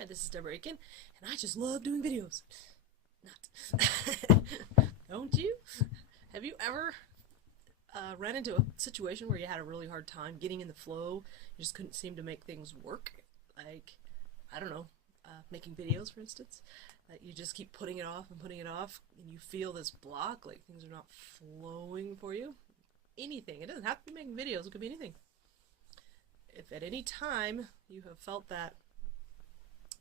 Hi, this is Deborah Aiken, and I just love doing videos. Not. Don't you? Have you ever ran into a situation where you had a really hard time getting in the flow? You just couldn't seem to make things work? Like, I don't know, making videos, for instance? That you just keep putting it off and putting it off, and you feel this block, like things are not flowing for you? Anything. It doesn't have to be making videos, it could be anything. If at any time you have felt that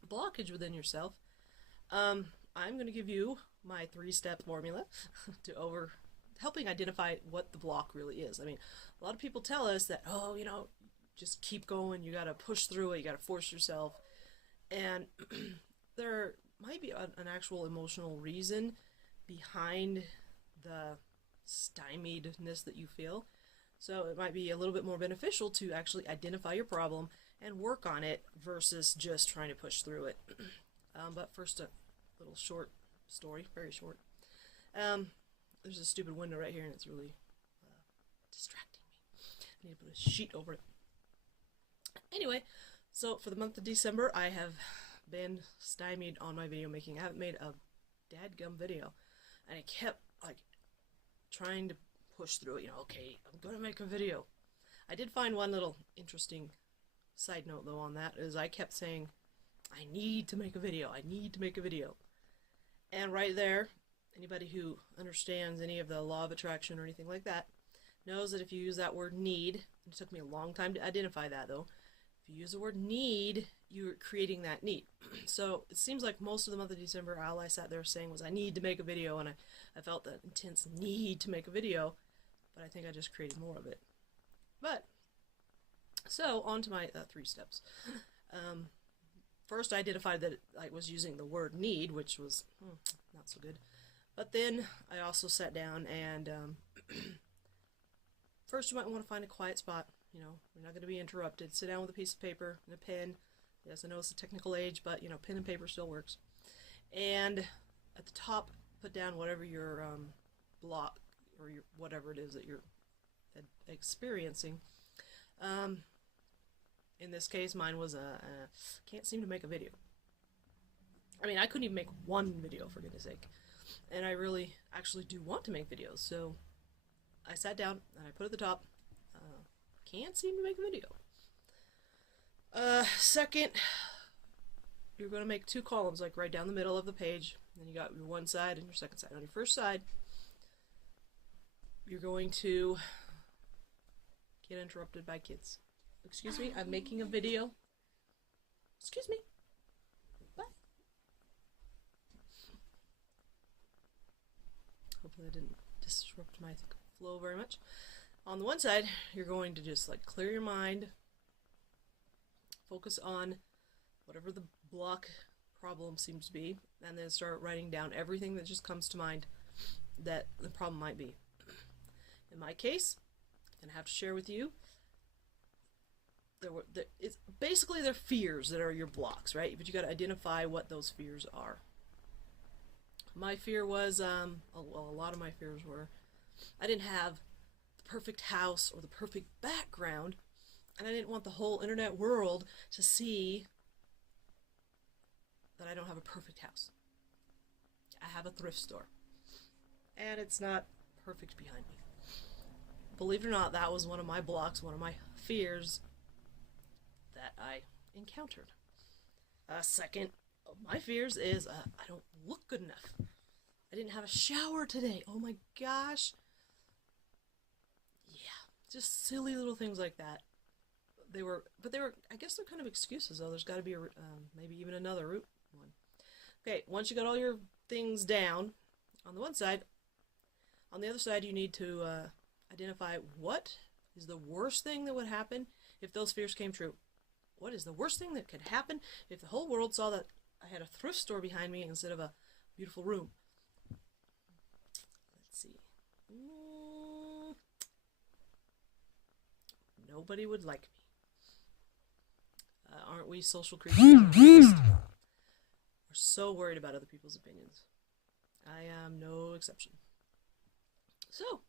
blockage within yourself, I'm going to give you my 3-step formula to helping identify what the block really is. I mean, a lot of people tell us that, oh, just keep going, you got to push through it, you got to force yourself. And there might be an actual emotional reason behind the stymiedness that you feel. So it might be a little bit more beneficial to actually identify your problem and work on it versus just trying to push through it. But first, a little short story, very short. There's a stupid window right here, and it's really distracting me. I need to put a sheet over it. Anyway, so for the month of December, I have been stymied on my video making. I haven't made a dadgum video, and I kept trying to push through it. Okay, I'm gonna make a video. I did find one little interesting side note though on that, is I kept saying, I need to make a video, I need to make a video. And right there, anybody who understands any of the law of attraction or anything like that knows that if you use that word need, and it took me a long time to identify that though, if you use the word need, you're creating that need. So it seems like most of the month of December, all I sat there saying was I need to make a video, and I felt that intense need to make a video, but I think I just created more of it. But, so on to my 3 steps. First, I identified that I was using the word need, which was not so good. But then I also sat down and first you might want to find a quiet spot. You're not going to be interrupted. Sit down with a piece of paper and a pen. Yes, I know it's a technical age, but pen and paper still works. And at the top, put down whatever your block or whatever it is that you're experiencing. In this case, mine was can't seem to make a video. I mean, I couldn't even make one video, for goodness sake. And I really actually do want to make videos, so I sat down and I put at the top, can't seem to make a video. Second, you're going to make 2 columns, like right down the middle of the page. Then you got your one side and your second side. On your first side, you're going to get interrupted by kids. Excuse me, I'm making a video. Excuse me. What? Hopefully I didn't disrupt my flow very much. On the one side, you're going to just clear your mind, focus on whatever the block problem seems to be, and then start writing down everything that just comes to mind that the problem might be. In my case, I'm going to have to share with you, it's basically they're fears that are your blocks, right? But you got to identify what those fears are. My fear was, a lot of my fears were, I didn't have the perfect house or the perfect background, and I didn't want the whole internet world to see that I don't have a perfect house. I have a thrift store, and it's not perfect behind me. Believe it or not, that was one of my blocks, one of my fears that I encountered. Second of my fears is I don't look good enough. I didn't have a shower today. Oh my gosh. Yeah, just silly little things like that. But they were, I guess they're kind of excuses though. There's got to be maybe even another root one. Okay, once you got all your things down on the one side, on the other side you need to identify what is the worst thing that would happen if those fears came true. What is the worst thing that could happen if the whole world saw that I had a thrift store behind me instead of a beautiful room? Let's see. Nobody would like me. Aren't we social creatures? We're so worried about other people's opinions. I am no exception. So,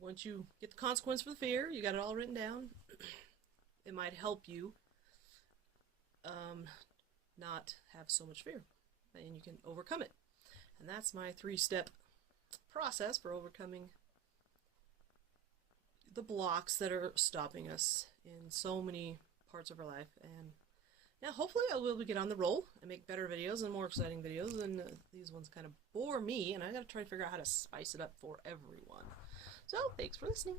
once you get the consequence for the fear, you got it all written down. It might help you not have so much fear, and you can overcome it. And that's my 3-step process for overcoming the blocks that are stopping us in so many parts of our life. And yeah, hopefully I will get on the roll and make better videos and more exciting videos, and these ones kind of bore me, and I gotta try to figure out how to spice it up for everyone. So thanks for listening.